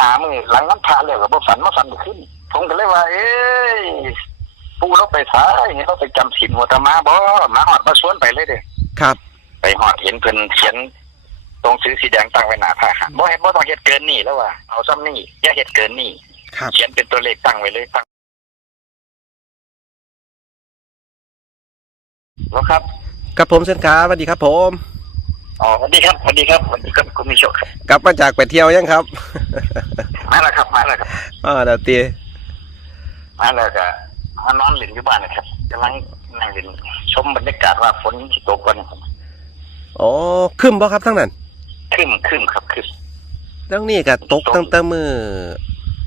หามือหลังน้ำพาเลยกับบ่ฝันมาฝันบ่ขึ้นผมก็เลยว่า เอ้ยปูเราไปสายเห็นเราไปจำศีลหัวตะมาบ่มาหอดมาสวนไปเลยเด้ครับ ไปหอดเห็นเพิ่นเขียนตรงซื้อสีแดงตั้งไว้หน้าผ้าหาบ่เฮ็ดบ่ต้องเฮ็ดเกินนี่แล้วว่าเอาซ้ำนี่อย่าเฮ็ดเกินนี่ครับเขียนเป็นตัวเลขตั้งไว้เลยตั้งแล้วครับกับผมเส้นขาสวัสดีครับผม อ๋อสวัสดีครับสวัสดีครับสวัสดีครับคุณมิโชคครับกลับมาจากไปเที่ยวยังครับ มาแล้วครับมาแล้วครับอ่าเดี๋ยวตีมาแล้วก็มานอนเล่นอยู่บ้านนะครับกำลังนั่งเล่นชมบรรยากาศว่าฝนสิตกวันนี้อ๋อขึ้นบ่ครับทั้งนั้นขึ้นขึ้นครับขึ้นทั้งนี้ก็ตกตั้งแต่มือ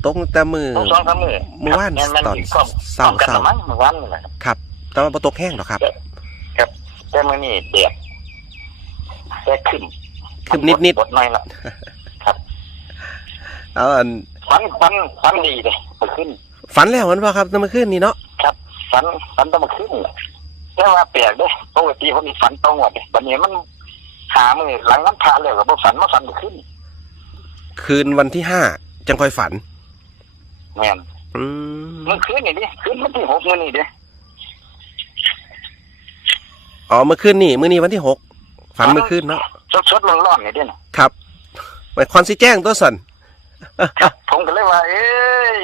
ตกตั้งแต่มือต้องสองสามมือเมื่อวานครับแม่ตอนก็เศร้ากันเศร้าละมั้งเมื่อวานนี่แหละครับ ครับแต่ว่าบ่ตกแห้งหรอกครับ ครับแต่มื้อนี้เดียด แต่ขึ้นขึ้นนิดๆบดหน่อยละเอาอันฟันฟันฟันดีเลยมาขึ้น ฝันแล้วมันว่าครับตั้งเมื่อคืนนี้เนาะครับฟันฟันต้องมาขึ้นแหละแต่ว่าแปลกเด้ปกติผมมีฝันต้องหมดเลยวันนี้มันหามือหลังน้ำพาเลยกับฝันมาฝันมาขึ้น คืนวันที่ห้าจังค่อยฝันแม่นอืมเมื่อคืนนี่ดิคืนวันที่หกมื้อนี่เด้อ๋อเมื่อคืนนี่มื้อนี้วันที่หก ฝันเมื่อคืนเนาะสดสดๆร้อนๆนี่เด้นะครับไปคอนสิแจ้งตัวสันครับผมก็เลยว่า เอ้ย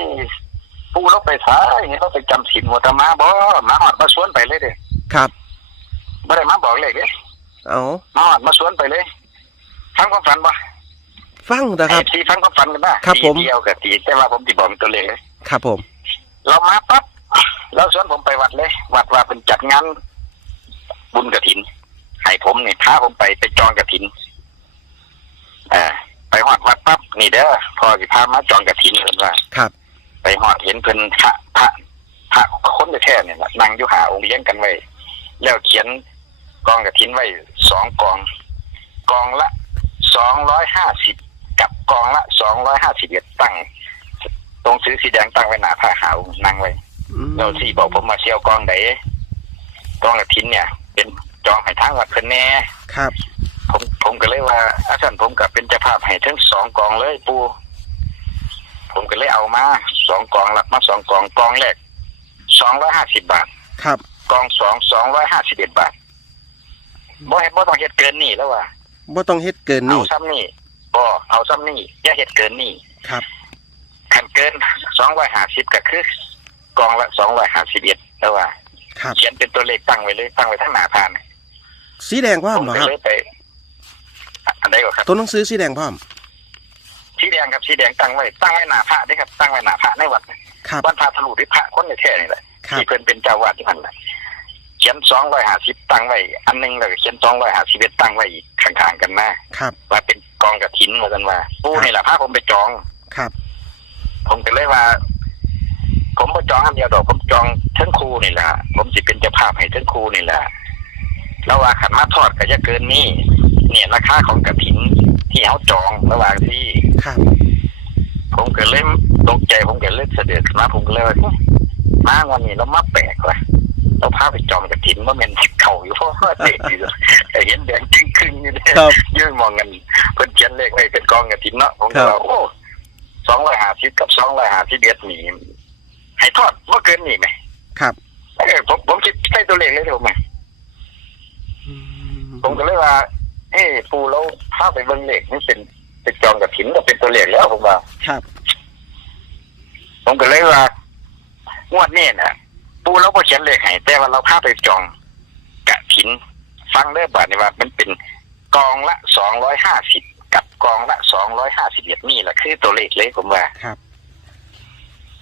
ปูเราไปสายเห็นเราไปจำศีลหัวตะมาบ่มาหอดมาสวนไปเลยเด้ครับบ่ได้มาบอกเลยเด้เอามาหอดมาสวนไปเลยฟังความฝันบ่ฟังนะครับตีฟังความฝันกันนะครับ ผมตีเดียวกับตีแต่ว่าผมสิบอกเป็นตัวเลขเลยครับผม เรามาปั๊บเราชวนผมไปวัดเลย วัดว่าเป็นจัดงานบุญกระถิน ให้ผมเนี่ยพาผมไปไปจองกระถินเอ่าไปหอดวัดปั๊บนี่เด้อพอสิพามาจองกระถินเพิ่นว่า ครับ ไปหอดเห็นเพิ่นพระพระพระคนแท้ๆเนี่ยล่ะนั่งอยู่หาองค์เลี้ยงกันไว้ แล้วเขียนกองกระถินไว้สองกอง กองละสองร้อยห้าสิบกับกองละสองร้อยห้าสิบเอ็ดตั้ง ตรงซื้อสีแดงตั้งไว้หน้าผ้าขาวนั่งไว้อืมเราสี่บอกผมมาเชียวกองไหนกองกระถินเนี่ย เป็น จองให้ทางวัดเพิ่นแน่ครับ ผมผมก็เลยว่าอาจารย์ผมกับเป็นเจ้าภาพให้ทั้งสองกองเลยปูผมก็เลยเอามาสองกองรับมาสองกองกองแรกสองร้อยห้าสิบบาท ครับ กองสองสองร้อยห้าสิบเอ็ดบาทบ่เฮ็ดบ่ต้องเฮ็ดเกินนี่แล้วว่ะบ่ต้องเฮ็ดเกินเอานี่ซ้ำนี่บ่เอาซ้ำนี่อย่าเฮ็ดเกินนี่ครับคันเกินสองร้อยห้าสิบก็คือกองละสองร้อยห้าสิบเอ็ดแล้วว่าครับเขียนเป็นตัวเลขตั้งไว้เลยตั้งไว้ทั้งหน้าพาน สีแดงพร้อผมมบ่ก็ครับ เลยไปอะอันใดก็ครับ ตัวหนังสือสีแดงพร้อม สีแดงครับสีแดงตั้งไว้ตั้งไว้หน้าพระเด้ครับตั้งไว้หน้าพระในวัดครับ วัดพระทะลุที่พระคนในแท้นี่แหละครับ ที่เพิ่นเป็นเจ้าวาดที่นั่นแหละเขียนสองร้อยห้าสิบตั้งไว้ อันหนึงแล้วก็เขียนสองร้อยห้าสิบเอ็ดตั้งไว้อีกข้างๆกันนะครับ ว่าเป็นกองกระถินว่ากันว่าปูนี่แหละพาผมไปจอง ครับ ผมก็เลยว่า ผมบ่จองอันเดียวดอกผมจองเทั้งครูนี่แหละผมสิเป็นเจ้าภาพให้เทั้งครูนี่แหละ แล้วว่าขันมาทอดก็จะเกินนี่เนี่ยราคาของกระถินที่เขาจองระหว่างที่ครับ ผมก็เล่มตกใจผมก็เล่นเสด็จขึ้นมาผมก็เลยว่าเอ๊ะมาวันนี้เรามาแปลกว่ะเราพาไปจองกระถินว่ามันเข่าอยู่เพราะว่าเด็กอยู่แต่เห็นแดงจึงครึ่งอยู่เนี่ยครับยืนมองกันเพิ่นเขียนเลขไว้เป็นกองกระถินเนาะผมก็ครัว่าบโอ้สองร้อยห้าสิบกับสองร้อยห้าสิบเอ็ดนี่ให้ทอดว่าเกินนี่ไหมครับเออผมผมคิดใช้ตัวเลขเลยเดี๋ยวผมอืม ผมก็เลยว่า เอ้ปูเราพาไปเบิ่งเลขนี่เป็นเป็นจองกระถินก็เป็นตัวเลขแล้วผมว่า ครับ ผมก็เลยว่างวดนี้นะปูเราก็เขียนเลขให้แต่ว่าเราพาไปจองกระถิน ฟังเด้อบาทนี่ว่ามันเป็นกองละสองร้อยห้าสิบกับกองละสองร้อยห้าสิบเอ็ดนี่แหละคือตัวเลขเลยผมว่า ครับ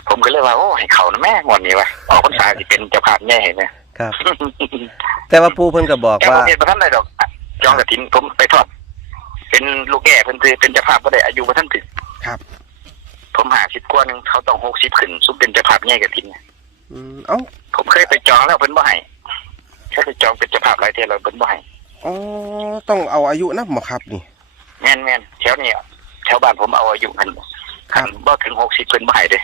ผมก็เลยว่าโอ้ให้เขานะแม่งวดนี้ว่าออกพรรษาที่เป็นเจ้าภาพแน่เห็นไหม ครับ แต่ว่าปูเพิ่นก็บอกแต่ว่าผมเห็นประท่านได้ดอกจองกระถินผมไปทอด เป็นลูกแก่เพิ่นคือเป็นเจ้าภาพก็ได้อายุประท่านถึงครับ ผมหาสิบกว่าหนึงเขาต้องหกสิบขึ้นซุปเป็นเจ้าภาพแง่กระถินอืมเอ้าผมเคยไปจองแล้วเพิ่นบ่ให้เคยไปจองเป็นเจ้าภาพหลายเที่ยวแล้วเพิ่นบ่ให้อ๋อต้องเอาอายุนับบ่ครับนี่แม่นแม่นแถวนี้แถวบ้านผมเอาอายุคันครัคับนบ่ถึงหกสิบเพิ่นบ่ให้เด้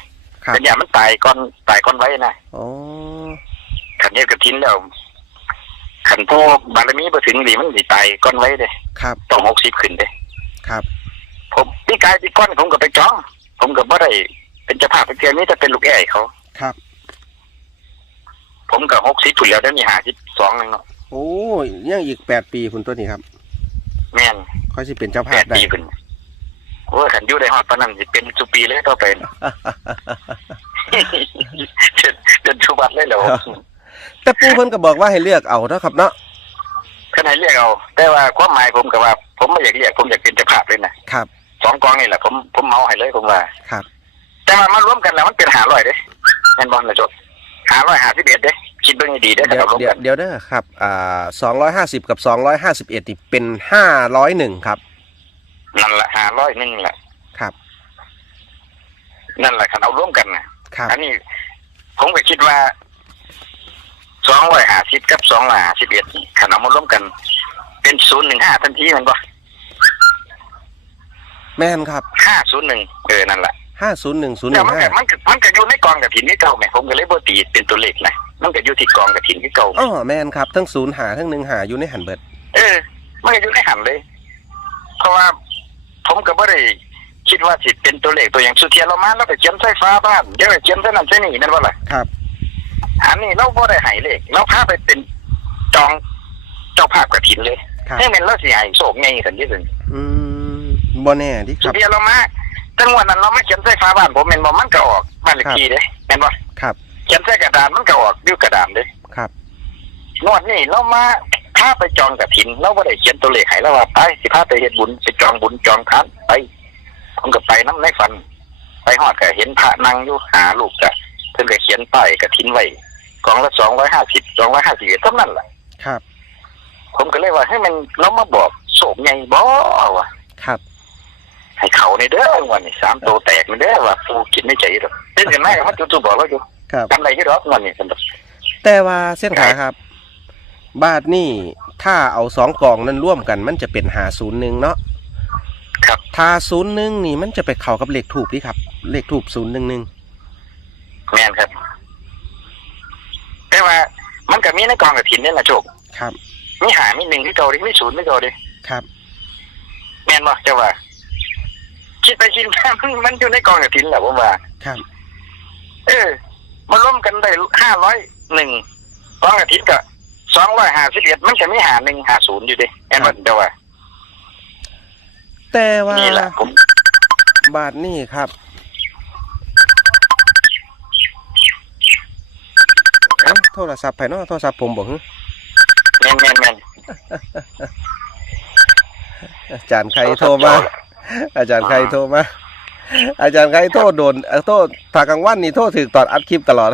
ครับเป็นอย่างมันตายก่อนตายก่อนไว้นะอ๋อ คันเฮ็ดกระถินแล้วคันผู้บารมีบ่ถึงนี่มันสิตายก่อนไว้เด้ครับต้องหกสิบขึ้นเด้ครับผมพี่กายพี่ก้อนผมก็ไปจองผก็บ่ได้เป็นเจ้าภาพเป็นเพียงนี้จะเป็นลูกแอ่เขาครับ ผมก็หกสิบผุนแล้วได้มีหาสิบสองนึงเนาะโอ้ยยังอีกแปดปีคุณตัวนี้ครับ แม่นค่อยสิเป็นเจ้าแปภาพดได้ปีขึ้นโอ้ยขันอยู่ได้ฮอดปานนั้นสิเป็นสุปีเลยต่อไปจนจนชุบัตเลยเหรอ แต่ปูเพิ่นก็บอกว่าให้เลือกเอาเนาะครับเนาะขนาดเรียกเอา แต่ว่าความหมายผมก็ว่า ผมไม่อยากเรียกผมอยากเป็นเจ้าภาพเลยนะครับสองกองนี่แหละผมผมเมาให้เลยผมว่า ครับ แต่ว่ามารวมกันแล้วมันเป็นหาร้อยเด้แม่นบอลนะจดหาร้อยหาสิบเอ็ดเด้คิดเบิ่งให้ดีเด้อถ้าเดี๋ยวเรารวมเดี๋ยวกันเดี๋ยวเด้อครับอ่าสองร้อยห้าสิบกับสองร้อยห้าสิบเอ็ดนี่เป็นห้าร้อยหนึ่งครับ นั่นแหละหาร้อยหนึงแหละครับ นั่นแหละคันเอาร่วมกันนะครับ อันนี้ ผมก็คิดว่า สองร้อยหาสิบกับสองร้อยหาสิบเอ็ดคันเอามาร่วมกัน เป็นศูนย์หนึ่งห้าทันทีแมันบ่แม่นครับห้าศูนย์หนึ่งเออนั่นแหละห้าศูนย์หนึ่งศูนย์หแต่นึ่งมันห้าก็มันก็มันก็อยู่ในกองกระถินที่เก่าแหม่ผมก็เลยบ่ตีเป็นตัวเลขนะมันก็อยู่ที่กองกระถินที่เก่าอ๋อแม่นครับทั้งศูนย์หาทั้งหนึ่งหาอยู่ในหันเบิด เออ มันก็อยู่ในหันเลย เพราะว่าผมก็บ่ได้คิดว่าสิเป็นตัวเลขตัวอย่างสุเทียนเรามาแล้วก็เขียนใส่ฟ้าบ้านเดี๋ยวก็เขียนใส่นั่นใส่นี่นั่นว่าล่ะครับ อันนี้เราบ่ได้ให้เลขเราพาไปเป็นจองเจ้าภาพกระถินเลยครับ ให้แม่นเราสิให้โศกไงสันนิษฐานอืมบ่แน่ดิคสุรับเทียนเรามาจังหวะนั้นเราไม่เขียนใส่ฟ้าบ้านผมแม่นบ่มันก็ออกบ้านเลขที่เด้แม่นบ่ครับ เขียนใส่กระดานมันก็ออกอยู่กระดานเด้ครับ นวดนี่เรามาพาไปจองกระถิน เราไม่ได้เขียนตัวเลขให้เราว่าไปสิพาไปเฮ็ดบุญไปจองบุญจองทานไปผมก็ไปน้ำในฝัน ไปหอดก็เห็นพระนั่งอยู่หาลูกกะเพิ่นก็เขียนป้ายกระถินไว้ กองละสองร้อยห้าสิบสองร้อยห้าสิบเท่านั้นแหละครับ ผมก็เลยว่าให้มันเรามาบอกโศกไงบ่วะครับ ให้เขาในเด้อวันนี้สามตัวแตกในเด้อว่าฟูกินไม่ใจหรอกเป็นกันไหมมันจู่ๆบอกเราอยู่ครับจำอะไรที่รอกวันนี้สำหรับแต่ว่าเส้นขาครับ บาทนี่ถ้าเอาสองกล่องนั้นร่วมกัน มันจะเป็นหาศูนย์หนึ่งเนาะครับถ้าศูนย์หนึ่งนี่มันจะไปเข้ากับเลขถูกดิครับ เลขถูกศูนย์หนึ่งหนึ่งแม่นครับ แต่ว่า มันก็มีในกองกระถินนี่แหละโจกครับ มีหามีหนึ่งที่เก่าดิมีศูนย์ที่เก่าดิครับ แม่นบ่เจ้าว่า คิดไปคิดมามันมันอยู่ในกองกระถินแหละผมว่า ครับ เออมาร่วมกันได้ห้าร้อยหนึ่งกองกระถินกับสองร้อยห้าสิบเอ็ดมันจะมีหาหนึ่งหาศูนย์อยู่ดิแม่นบ่เจ้าว่าแต่ว่านี่แหละผมบาทนี่ครับ โทรศัพท์ไปเนาะโทรศัพท์ผมบอกแม่นแม่นแม่นอาจารย์ใครโทรมา อาจารย์ใครโทรมา อาจารย์ใครโทษโดนเอ่อโทษถากลางวันนี่โทษถึงตอนอัดคลิปตลอด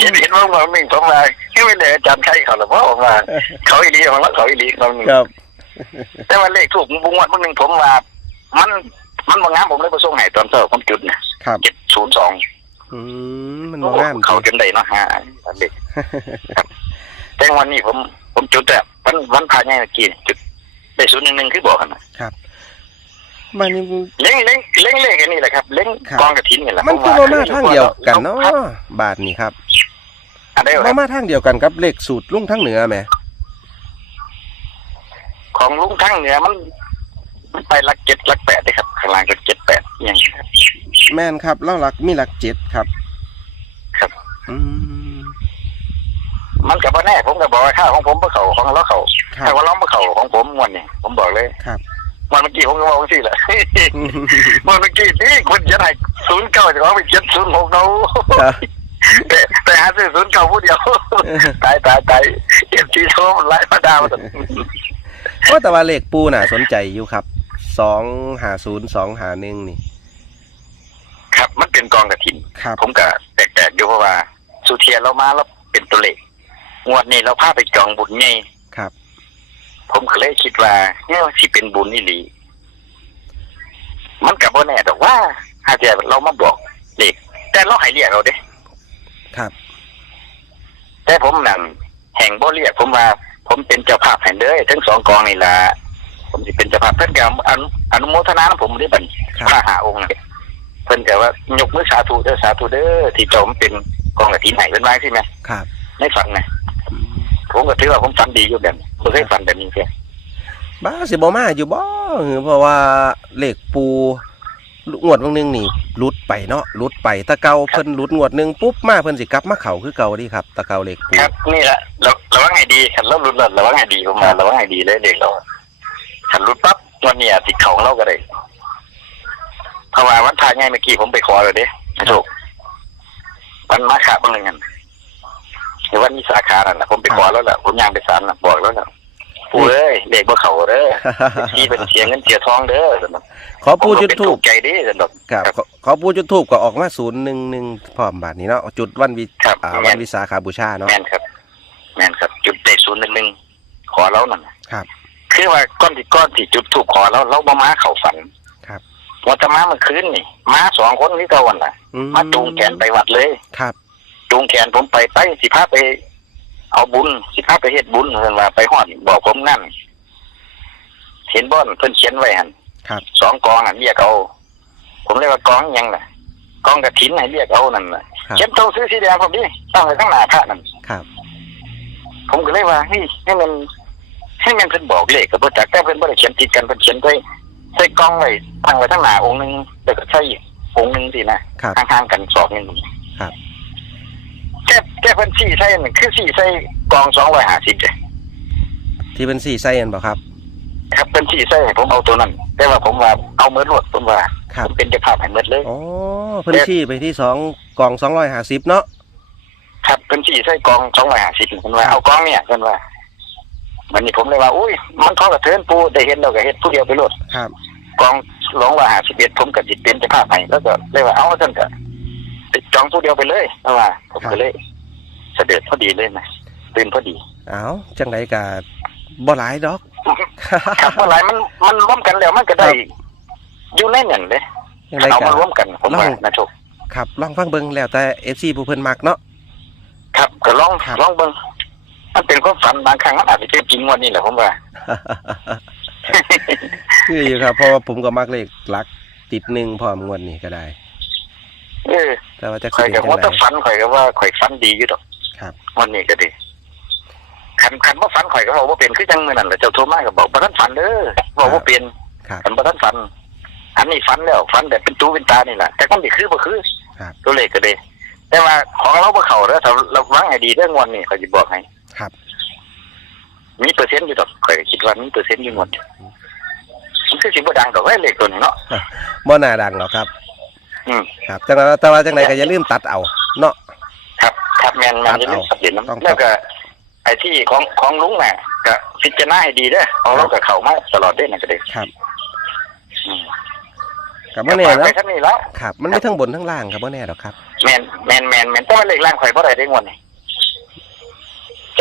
เห็นเห็นว่าวันหนึ่งผมมาให้ไม่เลยอาจารย์ใครเขาหรือว่าผมมา เขาอีหลีของเราเขาอีหลีของหนึ่งครับ แต่ว่าเลขถูกบุงวัดเมื่อหนึ่งผมว่ามันมันบางงามผมเลยไปส่งให้ตอนเช้าผมจุดนะครับเจ็ดศูนย์สอง อืมมันบ่งามจเขาริงจนได้เนาะฮะเด็กแต่วันนี้ผม ผมจุดแบบวันวันพายง่ายเมื่อกี้จุดได้ศูนย์หนึ่งหนึ่งคือบอกกันนะครับ มันนี่เล้งเล้งเล้งเลขอันนี้แหละครับ เล้งครับกองกระถินนี่แหละมันคือบ่มาทางเดียวกันเนาะบาทนี่ครับอันเดียวบ่มาทางเดียวกันกับเลขสูตรลุงทั้งเหนือแหมของลุงทั้งเหนือมัน มันไปลักเจ็ดลักแปดได้ครับข้างล่างก็เจ็ดแปดอยังครับ แม่นครับเล่าหลักมีหลักเจ็ดครับ ครับ อืม มันกับว่าแน่ผมก็บอกว่าข้าวของผมเพื่อเขาของเราเขาครับ ถ้าว่าเราเพื่อเขาของผมงวันนี้ผมบอกเลยครับวันเมื่อกี้ผมก็บอกว่าสิแหละวันเมื่อกี้นี่คุณจะไหนศูนย์เก้าจะเอาไปเจ็ดศูนย์หกเราครับแต่แต่หาซื้อศูนย์เก้าผู้เดียวตายตายตายเอฟซีโชว์มันไล่มาดาวมันก็แต่ว่าเลขปูน่ะสนใจอยู่ครับ สองหาศูนย์สองหาหนึ่งนี่ ครับ มันเป็นกองกระถินครับ ผมก็แปลกๆอยู่เพราะว่า สุเทียนเรามาแล้วเป็นตัวเลขงวดนี้เราพาไปจองบุญไงครับ ผมก็เลยคิดว่าเนี่ยสิเป็นบุญนี่หลีมันกับว่าแน่ดอกว่าหากจะเรามาบอกเลขแต่เราให้เรียกเราเด้ ครับ แต่ผมนั่นแห่งบ่เรียกผมว่า ผมเป็นเจ้าภาพแห่งเด้อทั้งสองกองนี่ล่ะ ผมสิเป็นเจ้าภาพเพิ่นก็อนุอนุโมทนานะผมได้บัดครับพระหาองค์น่ะเพิ่นก็ว่ายกมือสาธุเด้อสาธุเด้อที่เจามาเป็นกองกฐินให้เพิ่นว่าใช่ไหมครับในฝันนะผมก็ถือว่าผมฝันดีอยู่แบบบ่เคยฝันแบบนี้เพียบ้าสิบ่มาอยู่บ่เพราะว่าเลขปูงวดบางนึงนี่หลุดไปเนาะหลุดไปตะเกาเพิ่นหลุดงวดหนึงปุ๊บมาเพิ่นสิกลับมาเข้าคือเก่าดีครับ ตะเกาเลขปูครับนี่แหละเราเราว่าไงดีขันเรารุดเราเราว่าไงดีผมมาเราว่าไงดีเลยเด็กเรา ขันรุดปั๊บวันนี้ติดเขาของเราก็ได้เพราะว่าวันทายไงเมื่อกี้ผมไปขอเลยเด้ถูกวันมาขาบางหนึ่งกันหรือวันมีสาขานั่นนะผมไปขอแล้วแหละผมยางไปสารน่ะบอกแล้วแหละปูเอ้ยเด็กบ่เขาเด้อที่เป็นเสียเงินเสียทองเด้อสนุกขอปูจุดทูบใจเด้อสนุกครับขอขอปูจุดทูบก็ออกมา011พร้อมบาดนี้เนาะจุดวันวิครับอ่าแม่วันนวิสาขาบูชาเนาะแม่นครับ แม่นครับ จุดเตะศูนย์หนึ่งหนึ่งขอแล้วนั่นน่ะครับ คือว่าก้อนที่ก้อนที่จุดถูกขอแล้วเราบ่มาเข้าฝันครับว่าจะมาเมื่อคืนนี่มาสองคนที่เก่าวันน่ะอืมาจูงแขนไปวัดเลยครับ จูงแขนผมไปไปสิพาไป เอาบุญสิพาไปเฮ็ดบุญเพิ่นว่าไปฮอดบอกผมนั่นเห็นบ่อนเพิ่นเขียนไว้หั่นครับ สองกองอะเรียกเอา ผมเรียกว่ากองหยังน่ะกองกระถินให้เรียกเอานั่นน่ะครับ เขียนโตซื้อสีแดงผมดิตั้งไว้ข้างหน้าพระนั่น ครับ ผมก็เลยว่าเฮ้ยให้มัน ให้มันเพิ่นบอกเลขกับบ่จักแต่เพิ่นบ่ได้เขียนติดกันเพิ่นเขียนไว้ใส่กล้องไว้ตั้งไว้ทั้งหน้าองค์หนึงแล้วก็ใส่อีกองค์หนึงสินะครับห่างๆกันสองนึงครับ แค่แค่เพิ่นสี่ใส่นั่นคือสี่ใส่กอง250เด้ที่เป็นสี่ไส้อันบ่ครับ ครับเพิ่นสี่ใส่ให้ผมเอาตัวนั้นแต่ว่าผมว่าเอาเมิดรวดผมว่าครับผมเป็นเจ้าภาพให้เมิดเลย อ๋อเพิ่นชี้ไปที่สองกล่องสองร้อยห้าสิบเนาะ ครับเพิ่นสี่ใส่กอง250เพิ่นว่าเอากองเนี่ยเพิ่นว่า วันนี้ผมเลยว่า อุ้ย มันเขากระเทินปูได้เห็นแล้วก็เฮ็ดผู้เดียวไปโลดครับ กองร้องว่าหาสิบเอ็ดผมกับจิตเป็นเจะภาพให้แล้วก็เลยว่าเอาท่านก็ไปจองผู้เดียวไปเลยเพราะว่า ผมก็เลย เสด็จพอดีเลยนะตื่นพอดีเอาจังไดกะบ่หลายดอกครับเมื่อไหรมันมันร่วมกันแล้วมันก็ได้อยู่ในหนึ่งเลยจังไดเอากะมาร่วมกันผมว่าลองนะทุกครับลองฟังเบิ่งแล้วแต่ FC ผู้เพิ่นมักเนาะครับก็ลองครับลองเบิ่ง มันเป็นความฝันบางครั้งมันอาจจะเป็นจริงวันนี้แหละผมว่าคืออยู่ครับเพราะว่าผมก็มักเลขหลักติดหนึ่งพร้อมงวดนี้ก็ได้ เออแต่ว่าจะข่อยเป็นกับจัว่างไดถ้าฝันข่อยก็ว่าข่อยฝันดีอยู่ดอกครับวันนี้ก็ดีคันคันว่าฝันข่อยก็บอกว่าเป็นคือจังมือนั่นแหละเจ้าโทรมาก็บอกบ่ทันฝันเด้อบอกว่าเป็นครับอันบ่ทันฝัน อันนี้ฝันแล้วฝันแบบเป็นตูเป็นตานี่แหละแต่ก็ไม่คือบ่คือครับตัวเลขก็ดีแต่ว่าของเราบ่เข้าเด้อถ้าเราวางให้ดีเรื่องวันนี้เขาสิบอกให้ ครับ มีเปอร์เซ็นต์อยู่ดอกข่อยก็คิดว่ามีเปอร์เซ็นต์อยู่หมดมันคือสิบ่ดังดอกเว้ยเลขตัวนี้เนาะบ่น่าดังหรอกครับ อืมครับจังว่าแต่ว่าจังไดก็อย่าลืมตัดเอา เนาะครับครับแม่นแม่นอย่าลืมสับเปลี่ยนต้องน้ำแล้วก็ไอ้ที่ของของลุงน่ะก็พิจารณาให้ดีเด้อของเราก็เข้ามาตลอดเด้อนั่นก็ได้ครับอืมก็บ่แน่ฝากเนาะไว้ท่านนี้แล้วครับ มันไม่ทั้งบนทั้งล่างครับบ่แน่ดอกครับ แม่นแม่นแม่นแม่นแต่ว่าเลขล่างข่อยบ่ได้ได้งวดนี่แ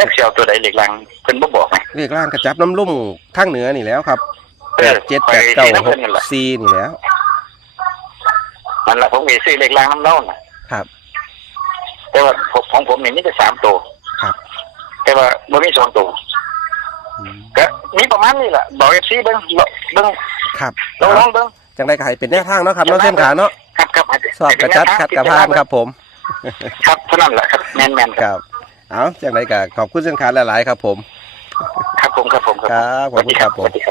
จ็คเสียวตัวใดเลขล่างเพิ่นบ่บอกไหมเลขล่างกระจับน้ำลุ่มทางเหนือนี่แล้วครับเอแปอดเจ็ดข่แปอยดเก้าสิน้ำหเพิ่กนนั่นแหละ สี่นี่แล้ว มันละผมมีซื้อเลขล่างน้ำเน่าน่ะครับ แต่ว่าของของผมนี่มีแต่สามตัวครับ แต่ว่าบ่มีสองตัวอืมก็มีประมาณนี้แหละบอกเอฟซีเบิ้งเบิ้งครับลองลองเบิ้งจังไดก็ให้เป็นแนวทางเนาะครับเนาะเส้นขาเนาะครับครับสอบกระจัดขัดกระพานครับผม ครับเท่านั้นแหละครับแมนแมนครับ เอาจังไดก็ขอบคุณเส้นขาหลาย ๆ ครับผม ครับผมครับผมครับขอบคุณครับผมสวัสดีครับ